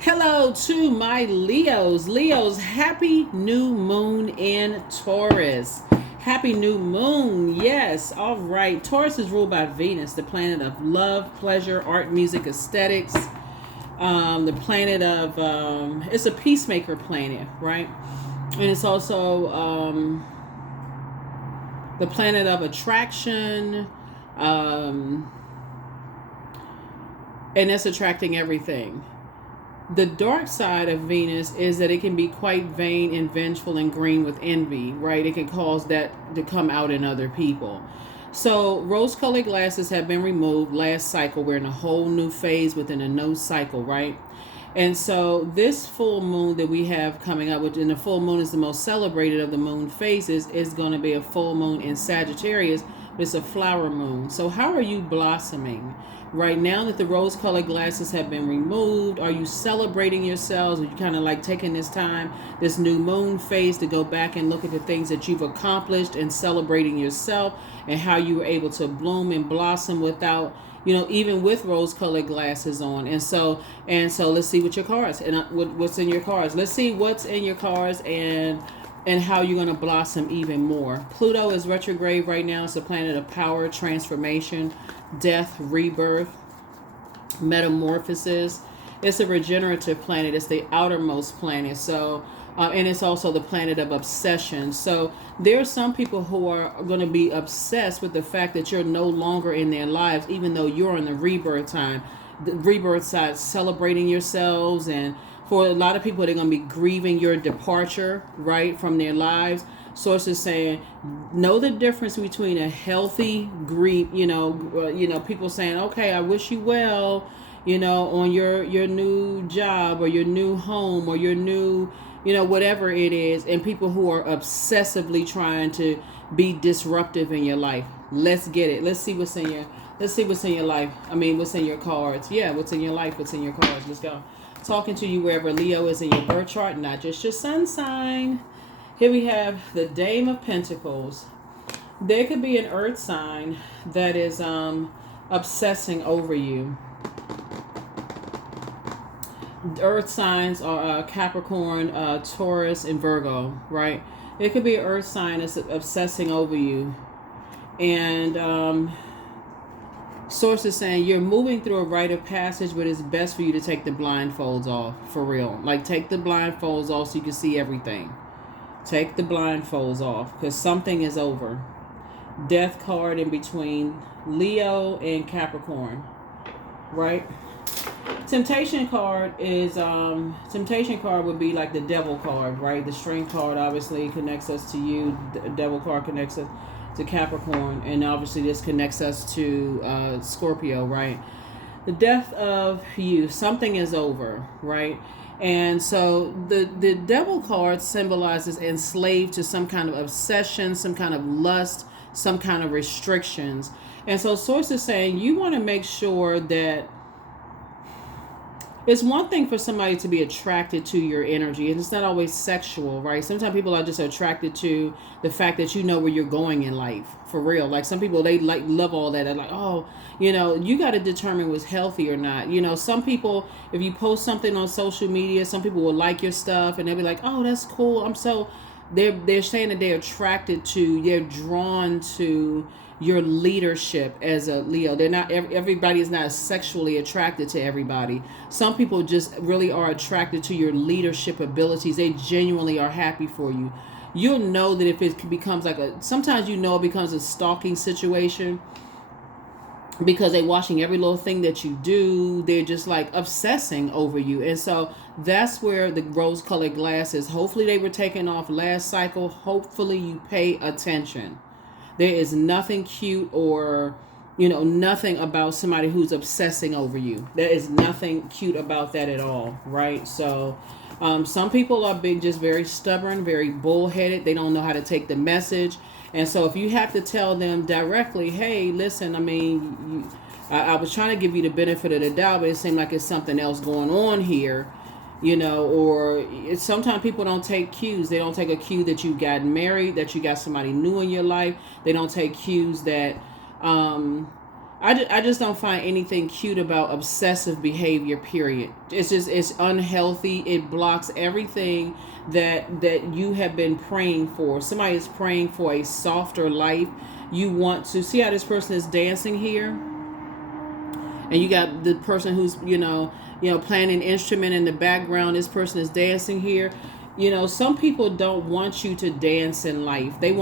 Hello to my Leos. Leos, happy new moon in Taurus. Happy new moon. Yes. All right. Taurus is ruled by Venus, the planet of love, pleasure, art, music, aesthetics. The planet of, it's a peacemaker planet, right? And it's also the planet of attraction. And it's attracting everything. The dark side of Venus is that it can be quite vain and vengeful and green with envy, right? It can cause that to come out in other people. So rose-colored glasses have been removed last cycle. We're in a whole new phase within a new cycle, right? And so this full moon that we have coming up, which in the full moon is the most celebrated of the moon phases, is going to be a full moon in Sagittarius. It's a flower moon. So how are you blossoming? Right now that the rose-colored glasses have been removed, are you celebrating yourselves? Are you kind of like taking this time, this new moon phase, to go back and look at the things that you've accomplished and celebrating yourself and how you were able to bloom and blossom without, even with rose-colored glasses on? And so let's see what your cards and what's in your cards. Let's see what's in your cards and how you're going to blossom even more. Pluto is retrograde right now. It's a planet of power, transformation, death, rebirth, metamorphosis. It's a regenerative planet. It's the outermost planet. So, and it's also the planet of obsession. So there are some people who are going to be obsessed with the fact that you're no longer in their lives, even though you're in the rebirth time. The rebirth side, celebrating yourselves, and for a lot of people, they're going to be grieving your departure, right, from their lives. Sources saying, know the difference between a healthy grief, people saying, okay, I wish you well, on your new job or your new home or your new, whatever it is, and people who are obsessively trying to be disruptive in your life. Let's get it. Let's see what's in your life. What's in your cards. Yeah, what's in your life, what's in your cards. Let's go. Talking to you wherever Leo is in your birth chart, not just your sun sign. Here we have the Dame of Pentacles. There could be an earth sign that is obsessing over you. Earth signs are Capricorn, Taurus, and Virgo, right? It could be an earth sign that's obsessing over you. And sources saying you're moving through a rite of passage, but it's best for you to take the blindfolds off, for real. Like, take the blindfolds off so you can see everything. Take the blindfolds off, because something is over. Death card in between Leo and Capricorn, right? Temptation card is temptation card would be like the devil card, right? The strength card obviously connects us to you. The devil card connects us to Capricorn, and obviously this connects us to Scorpio, right? The death of you, something is over, right? And so the devil card symbolizes enslaved to some kind of obsession, some kind of lust, some kind of restrictions. And so sources saying you want to make sure that it's one thing for somebody to be attracted to your energy, and it's not always sexual, right? Sometimes people are just attracted to the fact that you know where you're going in life, for real. Like, some people, they like love all that. They're like, oh, you got to determine what's healthy or not. Some people, if you post something on social media, some people will like your stuff and they'll be like, oh, that's cool. They're saying that they're drawn to your leadership as a Leo. They're not, everybody is not sexually attracted to everybody. Some people just really are attracted to your leadership abilities. They genuinely are happy for you. You'll know that if it becomes sometimes it becomes a stalking situation, because they're watching every little thing that you do. They're just like obsessing over you. And so that's where the rose-colored glasses, hopefully they were taken off last cycle. Hopefully you pay attention. There is nothing cute or, nothing about somebody who's obsessing over you. There is nothing cute about that at all, right? So some people are just very stubborn, very bullheaded. They don't know how to take the message. And so if you have to tell them directly, hey, listen, I was trying to give you the benefit of the doubt, but it seemed like it's something else going on here. Or sometimes people don't take cues. They don't take a cue that you got married, that you got somebody new in your life. They don't take cues that I just don't find anything cute about obsessive behavior, period. It's unhealthy. It blocks everything that you have been praying for. Somebody is praying for a softer life. You want to see how this person is dancing here, and you got the person who's playing an instrument in the background. This person is dancing here. Some people don't want you to dance in life. They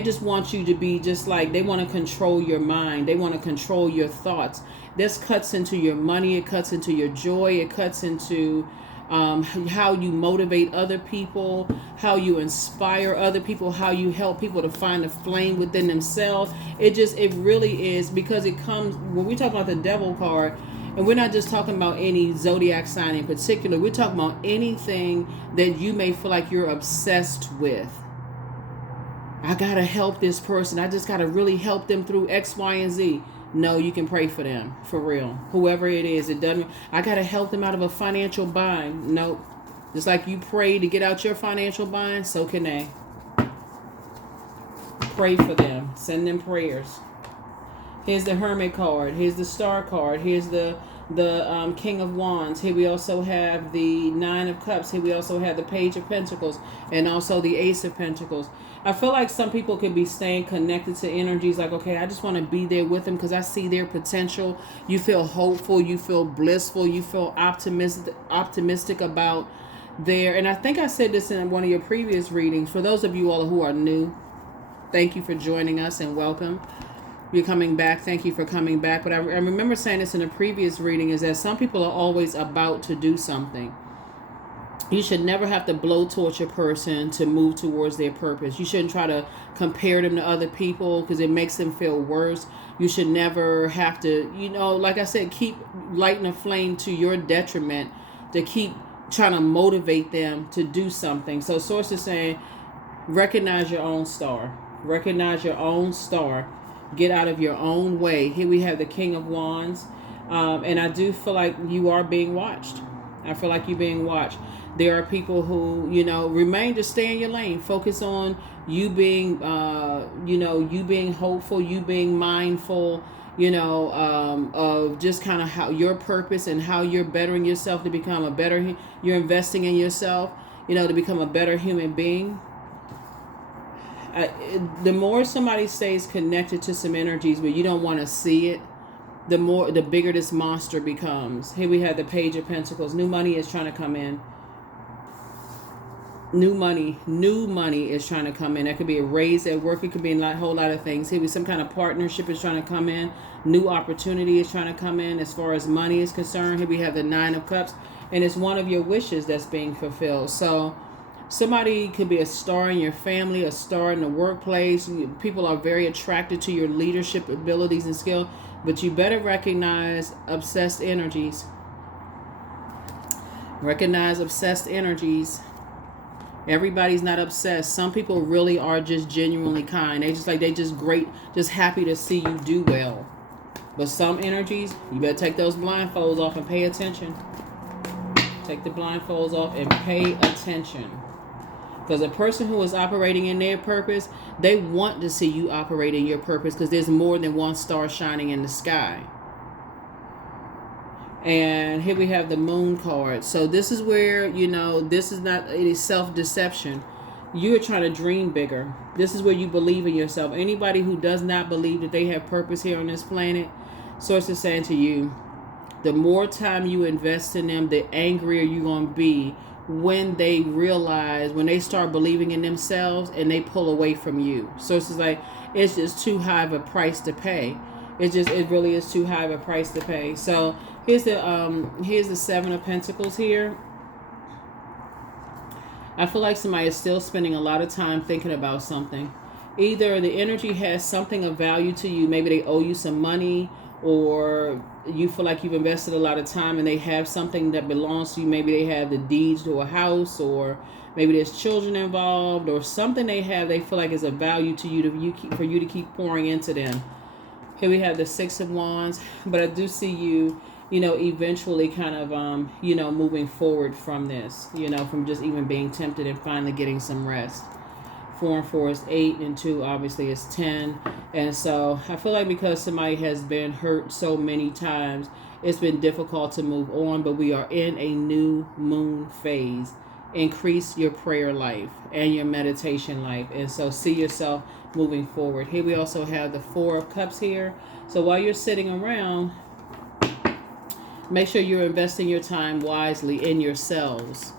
just want you to be just like, they want to control your mind. They want to control your thoughts. This cuts into your money. It cuts into your joy. It cuts into how you motivate other people, how you inspire other people, how you help people to find the flame within themselves. It really is, because it comes, when we talk about the devil card, and we're not just talking about any zodiac sign in particular. We're talking about anything that you may feel like you're obsessed with. I got to help this person. I just got to really help them through X, Y, and Z. No, you can pray for them, for real. Whoever it is, it doesn't. I got to help them out of a financial bind. Nope. Just like you pray to get out your financial bind, so can they. Pray for them. Send them prayers. Here's the Hermit card. Here's the Star card. Here's the King of Wands. Here we also have the Nine of Cups. Here we also have the Page of Pentacles, and also the Ace of Pentacles. I feel like some people could be staying connected to energies like, okay, I just want to be there with them because I see their potential. You feel hopeful. You feel blissful. You feel optimistic about their. And I think I said this in one of your previous readings. For those of you all who are new, thank you for joining us and welcome. You're coming back. Thank you for coming back. But I remember saying this in a previous reading, is that some people are always about to do something. You should never have to blowtorch a person to move towards their purpose. You shouldn't try to compare them to other people because it makes them feel worse. You should never have to, like I said, keep lighting a flame to your detriment, to keep trying to motivate them to do something. So Source is saying, recognize your own star. Recognize your own star. Get out of your own way. Here we have the King of Wands. And I do feel like you are being watched. I feel like you're being watched. There are people who, remain to stay in your lane. Focus on you being, you being hopeful, you being mindful, of just kind of how your purpose and how you're bettering yourself to become you're investing in yourself, to become a better human being. The more somebody stays connected to some energies where you don't want to see it, the bigger this monster becomes. Here we have the Page of Pentacles. New money is trying to come in. New money is trying to come in. That could be a raise at work. It could be a whole lot of things. Here, some kind of partnership is trying to come in. New opportunity is trying to come in as far as money is concerned. Here we have the Nine of Cups, and it's one of your wishes that's being fulfilled. So somebody could be a star in your family, a star in the workplace. People are very attracted to your leadership abilities and skill, but you better recognize obsessed energies. Recognize obsessed energies. Everybody's not obsessed. Some people really are just genuinely kind. They just great, just happy to see you do well. But some energies, you better take those blindfolds off and pay attention. Take the blindfolds off and pay attention. Because a person who is operating in their purpose, they want to see you operate in your purpose because there's more than one star shining in the sky. And here we have the Moon card. So this is where, this is not any self-deception. You're trying to dream bigger. This is where you believe in yourself. Anybody who does not believe that they have purpose here on this planet, Source is saying to you, the more time you invest in them, the angrier you're going to be when they start believing in themselves and they pull away from you. Source is like, it's just too high of a price to pay. It really is too high of a price to pay. So here's the Seven of Pentacles here. I feel like somebody is still spending a lot of time thinking about something. Either the energy has something of value to you. Maybe they owe you some money, or you feel like you've invested a lot of time and they have something that belongs to you. Maybe they have the deeds to a house, or maybe there's children involved, or something they feel like is of value to you for you to keep pouring into them. Here we have the Six of Wands, but I do see you, eventually kind of, moving forward from this, from just even being tempted and finally getting some rest. 4 and 4 is 8, and 2 obviously is 10. And so I feel like because somebody has been hurt so many times, it's been difficult to move on, but we are in a new moon phase. Increase your prayer life and your meditation life. And so see yourself moving forward. Here we also have the 4 of Cups here. So while you're sitting around, make sure you're investing your time wisely in yourselves,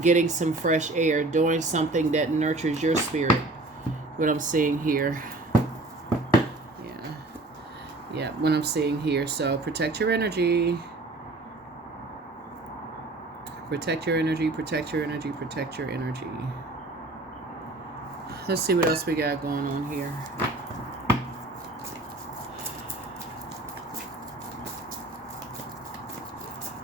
getting some fresh air, doing something that nurtures your spirit. What I'm seeing here. Yeah, what I'm seeing here. So protect your energy. Protect your energy, protect your energy, protect your energy. Let's see what else we got going on here.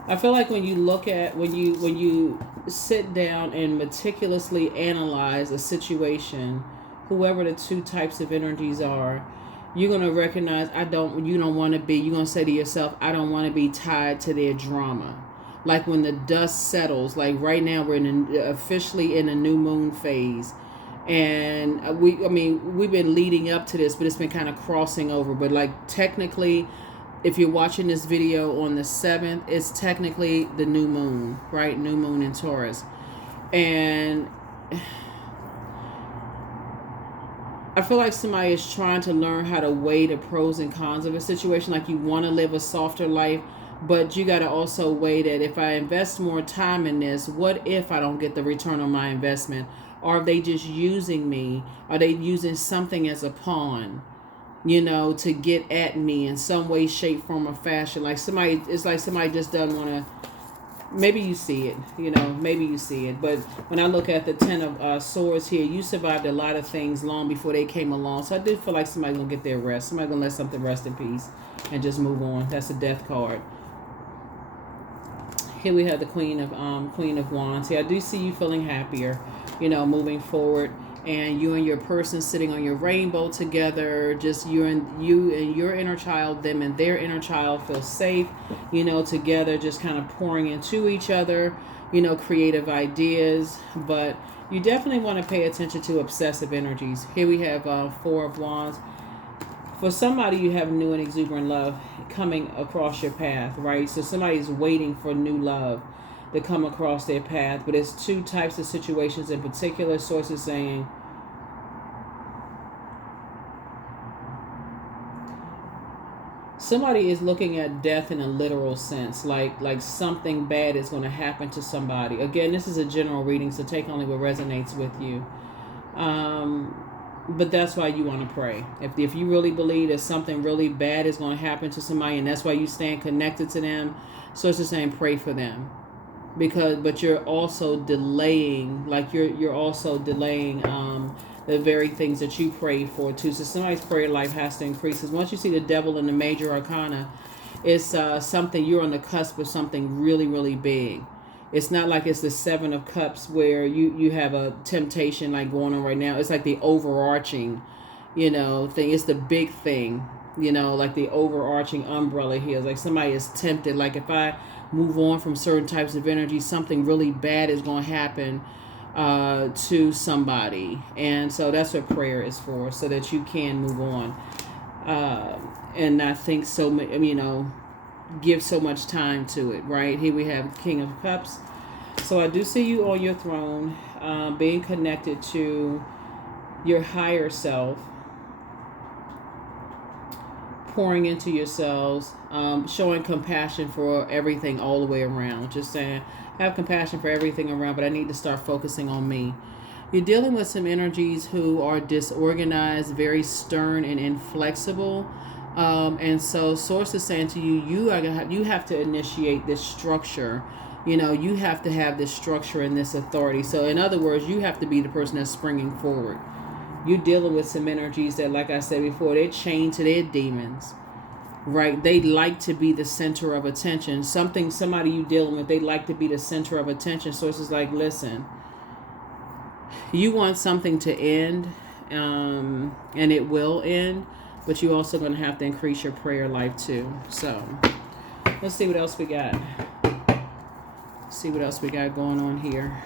I feel like when you look at, when you sit down and meticulously analyze a situation, whoever the 2 types of energies are, you're going to recognize, you don't want to be, you're going to say to yourself, I don't want to be tied to their drama. Like when the dust settles, like right now we're officially in a new moon phase. And we've been leading up to this, but it's been kind of crossing over. But like technically, if you're watching this video on the 7th, it's technically the new moon, right? New moon in Taurus. And I feel like somebody is trying to learn how to weigh the pros and cons of a situation. Like you want to live a softer life, but you got to also weigh that if I invest more time in this, what if I don't get the return on my investment? Or are they just using me? Are they using something as a pawn, to get at me in some way, shape, form, or fashion? Like somebody, it's like somebody just doesn't want to. Maybe you see it, maybe you see it. But when I look at the 10 of Swords here, you survived a lot of things long before they came along. So I do feel like somebody's going to get their rest. Somebody's going to let something rest in peace and just move on. That's a death card. Here we have the Queen of Wands. Here I do see you feeling happier, moving forward. And you and your person sitting on your rainbow together, just you and your inner child, them and their inner child feel safe, together, just kind of pouring into each other, creative ideas. But you definitely want to pay attention to obsessive energies. Here we have 4 of Wands. For somebody, you have new and exuberant love coming across your path, right? So somebody's waiting for new love to come across their path. But it's 2 types of situations in particular. Sources saying somebody is looking at death in a literal sense, like something bad is going to happen to somebody. Again, this is a general reading, so take only what resonates with you. But that's why you want to pray. If you really believe that something really bad is going to happen to somebody, and that's why you stand connected to them, sources saying pray for them. But you're also delaying, the very things that you prayed for too. So somebody's prayer life has to increase. Because once you see the devil in the major arcana, it's something, you're on the cusp of something really, really big. It's not like it's the 7 of Cups where you have a temptation like going on right now. It's like the overarching, thing. It's the big thing, like the overarching umbrella here. It's like somebody is tempted. Like if I move on from certain types of energy, something really bad is going to happen to somebody. And so that's what prayer is for, so that you can move on and not think give so much time to it, right? Here we have King of Cups. So I do see you on your throne, being connected to your higher self, pouring into yourselves, showing compassion for everything all the way around. Just saying, have compassion for everything around, but I need to start focusing on me. You're dealing with some energies who are disorganized, very stern and inflexible. And so source is saying to you, you have to initiate this structure. You have to have this structure and this authority. So in other words, you have to be the person that's springing forward. You're dealing with some energies that, like I said before, they're chained to their demons, right? They like to be the center of attention. Somebody you dealing with, they like to be the center of attention. So it's just like, listen, you want something to end, and it will end, but you're also going to have to increase your prayer life too. So let's see what else we got. See what else we got going on here.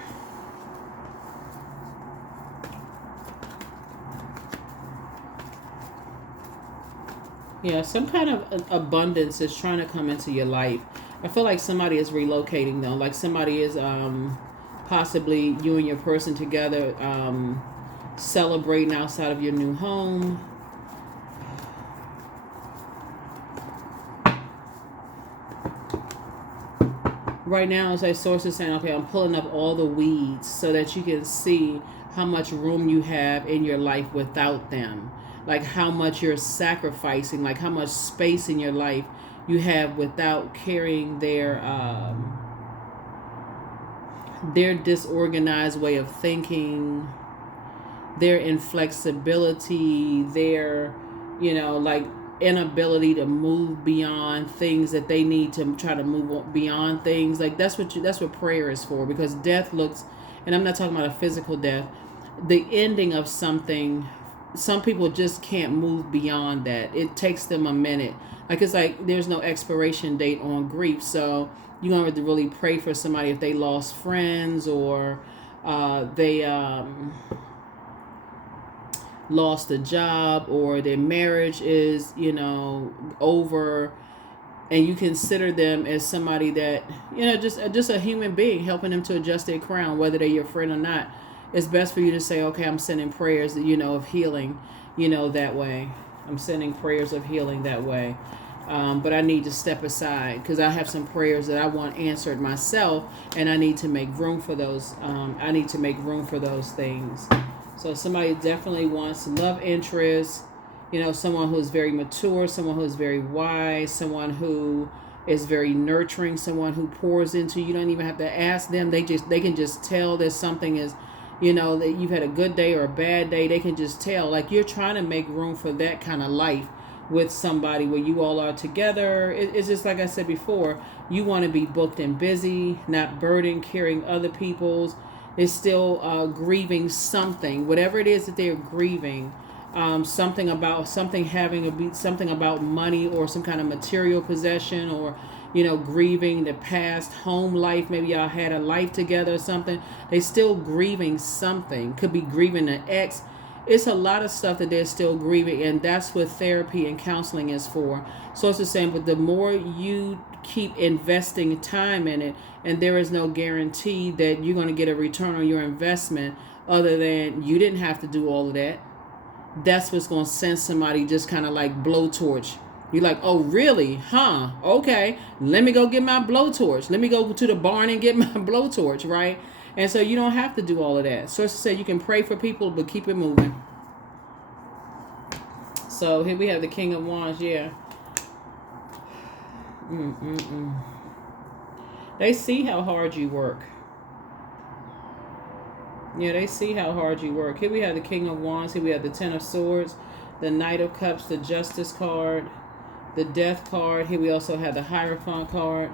Yeah, some kind of abundance is trying to come into your life. I feel like somebody is relocating though. Like somebody is possibly you and your person together celebrating outside of your new home. Right now, as a source is saying, okay, I'm pulling up all the weeds so that you can see how much room you have in your life without them. Like how much you're sacrificing, like how much space in your life you have without carrying their disorganized way of thinking, their inflexibility, their, like inability to move beyond things that they need to try to move beyond things. Like that's what prayer is for, because death looks, and I'm not talking about a physical death, the ending of something. Some people just can't move beyond that. It takes them a minute. Like it's like there's no expiration date on grief. So you don't have to really pray for somebody if they lost friends or they lost a job or their marriage is, over, and you consider them as somebody that, just a human being, helping them to adjust their crown, whether they're your friend or not. It's best for you to say, okay, I'm sending prayers, of healing, that way. I'm sending prayers of healing that way. But I need to step aside because I have some prayers that I want answered myself, and I need to make room for those. I need to make room for those things. So somebody definitely wants love interest, someone who's very mature, someone who's very wise, someone who is very nurturing, someone who pours into you. You don't even have to ask them. They can just tell that something is, that you've had a good day or a bad day. They can just tell. Like you're trying to make room for that kind of life with somebody where you all are together. It's just like I said before, you want to be booked and busy, not burdened, carrying other people's. They're still grieving something, whatever it is that they're grieving. Something about something about money or some kind of material possession, or grieving the past home life. Maybe y'all had a life together or something. They still grieving something. Could be grieving an ex. It's a lot of stuff that they're still grieving, and that's what therapy and counseling is for. So it's the same, but the more you keep investing time in it, and there is no guarantee that you're going to get a return on your investment other than you didn't have to do all of that. That's what's going to send somebody just kind of like blowtorch. You're like, oh, really? Huh? Okay. Let me go get my blowtorch. Let me go to the barn and get my blowtorch, right? And so you don't have to do all of that. So it's to say you can pray for people, but keep it moving. So here we have the King of Wands, yeah. They see how hard you work. Yeah, they see how hard you work. Here we have the King of Wands. Here we have the Ten of Swords, the Knight of Cups, the Justice card, the Death card. Here we also have the Hierophant card.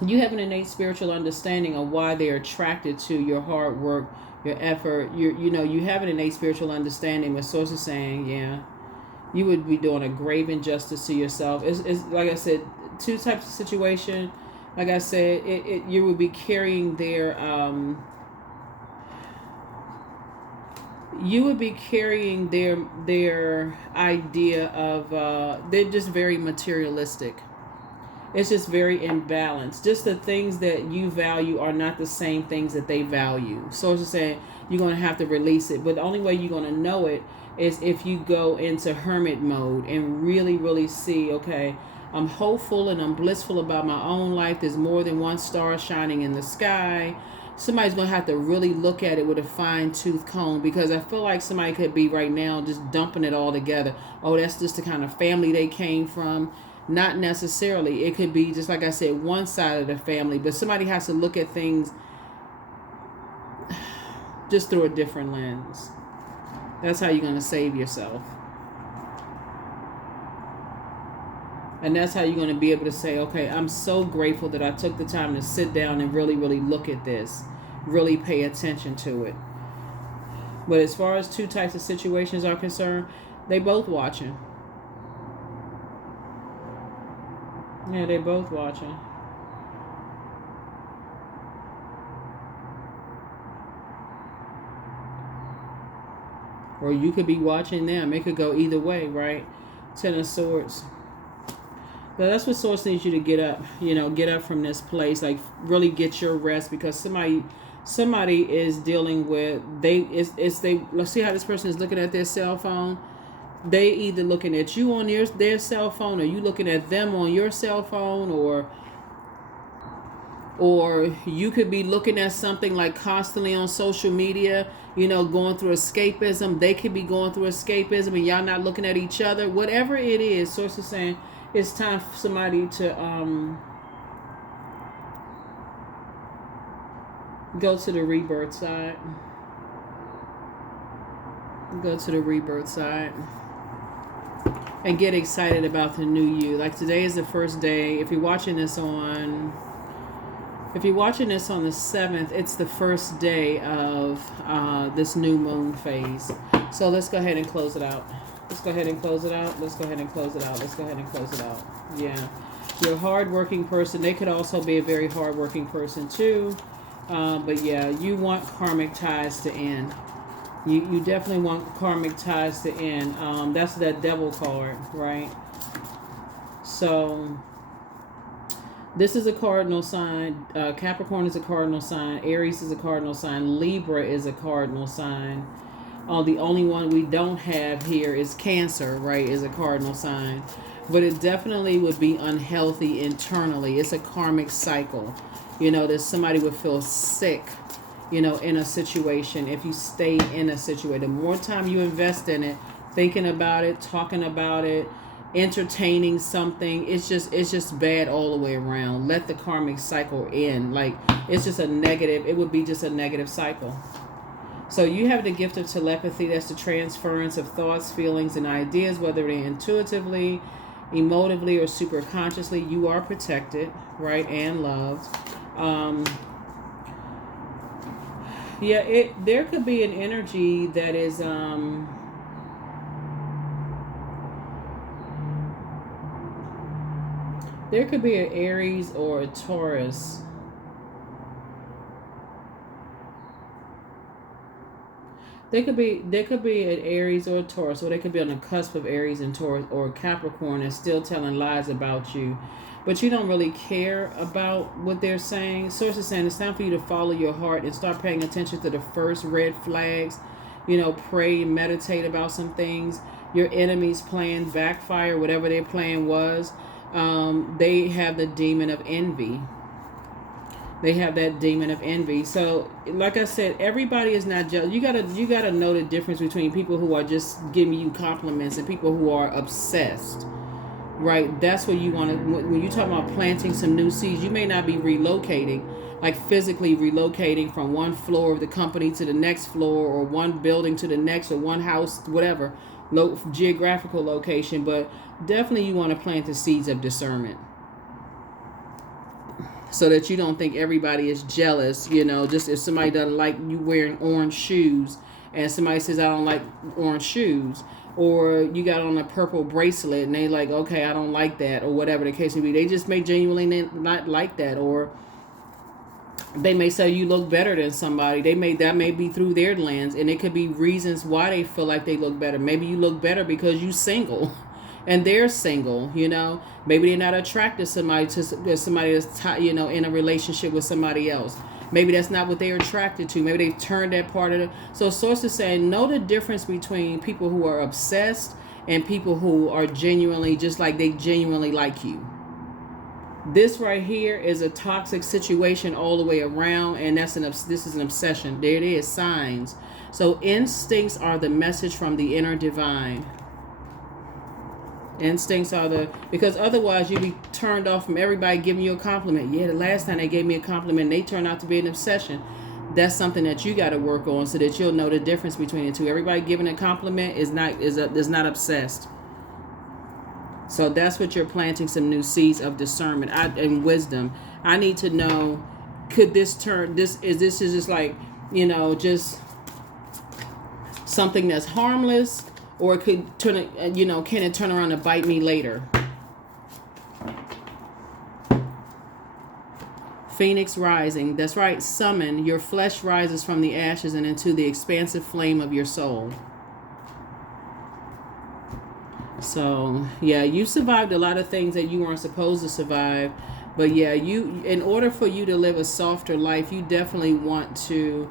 You have an innate spiritual understanding of why they're attracted to your hard work, your effort. You have an innate spiritual understanding. With sources saying, yeah, you would be doing a grave injustice to yourself. It's like I said, two types of situation. Like I said, you would be carrying their idea of they're just very materialistic. It's just very imbalanced. Just the things that you value are not the same things that they value. So it's just saying you're going to have to release it. But the only way you're going to know it is if you go into hermit mode and really, really see, okay, I'm hopeful and I'm blissful about my own life. There's more than one star shining in the sky. Somebody's going to have to really look at it with a fine-tooth comb, because I feel like somebody could be right now just dumping it all together. Oh, that's just the kind of family they came from. Not necessarily. It could be, just like I said, one side of the family. But somebody has to look at things just through a different lens. That's how you're going to save yourself. And that's how you're going to be able to say, okay, I'm so grateful that I took the time to sit down and really, really look at this. Really pay attention to it. But as far as two types of situations are concerned, they both watching. Yeah, they both watching. or you could be watching them. It could go either way, right? Ten of Swords. But that's what Source needs you to get up. Get up from this place. Like, really get your rest, because somebody is dealing with, let's see how this person is looking at their cell phone. They either looking at you on their cell phone, or you looking at them on your cell phone, or you could be looking at something like constantly on social media, going through escapism. They could be going through escapism and y'all not looking at each other. Whatever it is, Source is saying it's time for somebody to go to the rebirth side. Go to the rebirth side. And get excited about the new you. Like, today is the first day. If you're watching this on the 7th, it's the first day of this new moon phase. So let's go ahead and close it out. Let's go ahead and close it out. Let's go ahead and close it out. Let's go ahead and close it out. Yeah. You're a hardworking person. They could also be a very hardworking person too. But yeah, you want karmic ties to end. You definitely want karmic ties to end. That's that devil card, right? So this is a cardinal sign. Capricorn is a cardinal sign. Aries is a cardinal sign. Libra is a cardinal sign. The only one we don't have here is Cancer, right? Is a cardinal sign. But it definitely would be unhealthy internally. It's a karmic cycle. That somebody would feel sick, in a situation, if you stay in a situation. The more time you invest in it, thinking about it, talking about it, entertaining something, it's just bad all the way around. Let the karmic cycle end. Like, it's just a negative, it would be just a negative cycle. So you have the gift of telepathy. That's the transference of thoughts, feelings, and ideas, whether they're intuitively, emotively, or superconsciously. You are protected, right, and loved. There could be an energy that is there could be an Aries or a Taurus. There could be an Aries or a Taurus, or they could be on the cusp of Aries and Taurus, or Capricorn, and still telling lies about you. But you don't really care about what they're saying. Source is saying it's time for you to follow your heart and start paying attention to the first red flags. Pray and meditate about some things. Your enemy's plan backfire, whatever their plan was. They have the demon of envy. They have that demon of envy. So, like I said, everybody is not jealous. You gotta know the difference between people who are just giving you compliments and people who are obsessed. Right? That's what you want to, when you talk about planting some new seeds, you may not be relocating, like physically relocating from one floor of the company to the next floor, or one building to the next, or one house, whatever, geographical location, but definitely you want to plant the seeds of discernment. So that you don't think everybody is jealous, just if somebody doesn't like you wearing orange shoes, and somebody says, I don't like orange shoes, or you got on a purple bracelet and they like, okay, I don't like that, or whatever the case may be. They just may genuinely not like that, or they may say you look better than somebody. That may be through their lens, and it could be reasons why they feel like they look better. Maybe you look better because you single and they're single, Maybe they're not attracted to somebody that's in a relationship with somebody else. Maybe that's not what they're attracted to. Maybe they've turned that part of it. So Source is saying, know the difference between people who are obsessed and people who are genuinely, just like they genuinely like you. This right here is a toxic situation all the way around, and this is an obsession. There it is, signs. So instincts are the message from the inner divine. Instincts are because otherwise you'd be turned off from everybody giving you a compliment. Yeah, the last time they gave me a compliment, they turned out to be an obsession. That's something that you got to work on, so that you'll know the difference between the two. Everybody giving a compliment is not obsessed. So that's what you're planting, some new seeds of discernment and wisdom. I need to know, could this turn, is just like, just something that's harmless, or it could turn, can it turn around and bite me later? Phoenix rising. That's right. Summon. Your flesh rises from the ashes and into the expansive flame of your soul. So yeah, you survived a lot of things that you weren't supposed to survive. But yeah, you, in order for you to live a softer life, you definitely want to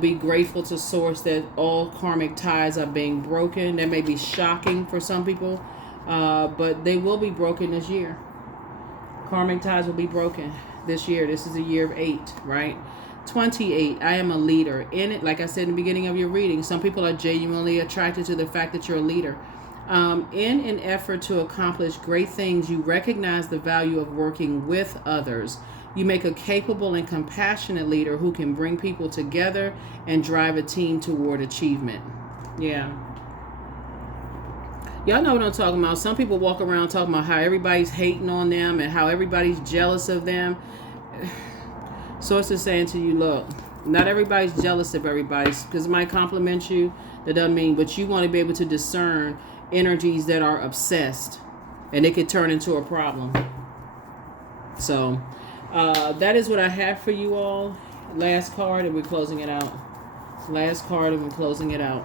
be grateful to source that all karmic ties are being broken. That may be shocking for some people, but they will be broken this year. Karmic ties will be broken this year. This is a year of 8, right? 28, I am a leader. In it, like I said in the beginning of your reading, some people are genuinely attracted to the fact that you're a leader. In an effort to accomplish great things, you recognize the value of working with others. You make a capable and compassionate leader who can bring people together and drive a team toward achievement. Yeah. Y'all know what I'm talking about. Some people walk around talking about how everybody's hating on them and how everybody's jealous of them. Source is saying to you, look, not everybody's jealous of everybody. Because it might compliment you, that doesn't mean, but you want to be able to discern energies that are obsessed, and it could turn into a problem. So that is what I have for you all. Last card, and we're closing it out. Last card, and we're closing it out.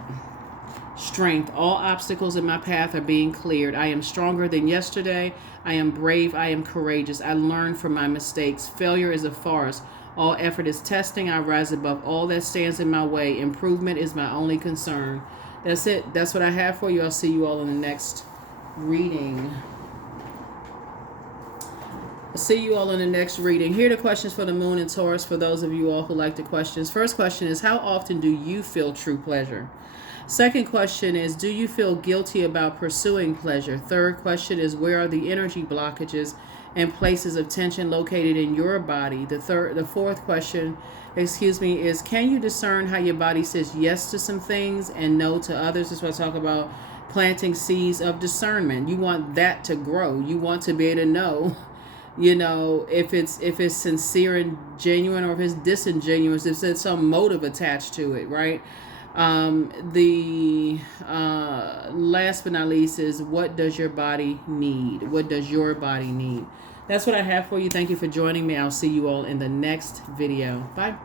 Strength. All obstacles in my path are being cleared. I am stronger than yesterday. I am brave. I am courageous. I learn from my mistakes. Failure is a farce. All effort is testing. I rise above all that stands in my way. Improvement is my only concern. That's it. That's what I have for you. I'll see you all in the next reading. Here are the questions for the moon and Taurus for those of you all who like the questions. First question is, how often do you feel true pleasure? Second question is, do you feel guilty about pursuing pleasure? Third question is, where are the energy blockages and places of tension located in your body? The fourth question, is, can you discern how your body says yes to some things and no to others? This is what I talk about, planting seeds of discernment. You want that to grow. You want to be able to know, if it's sincere and genuine, or if it's disingenuous, if there's some motive attached to it, right? The last but not least is, what does your body need? What does your body need? That's what I have for you. Thank you for joining me. I'll see you all in the next video. Bye.